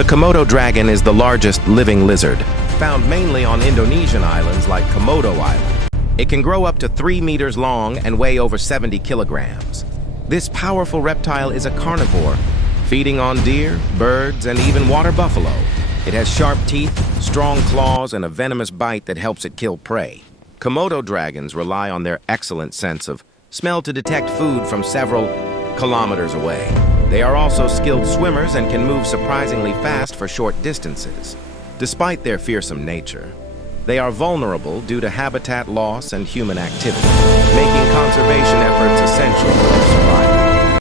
The Komodo dragon is the largest living lizard, found mainly on Indonesian islands like Komodo Island. It can grow up to 3 meters long and weigh over 70 kilograms. This powerful reptile is a carnivore, feeding on deer, birds, and even water buffalo. It has sharp teeth, strong claws, and a venomous bite that helps it kill prey. Komodo dragons rely on their excellent sense of smell to detect food from several kilometers away. They are also skilled swimmers and can move surprisingly fast for short distances. Despite their fearsome nature, they are vulnerable due to habitat loss and human activity, making conservation efforts essential for their survival.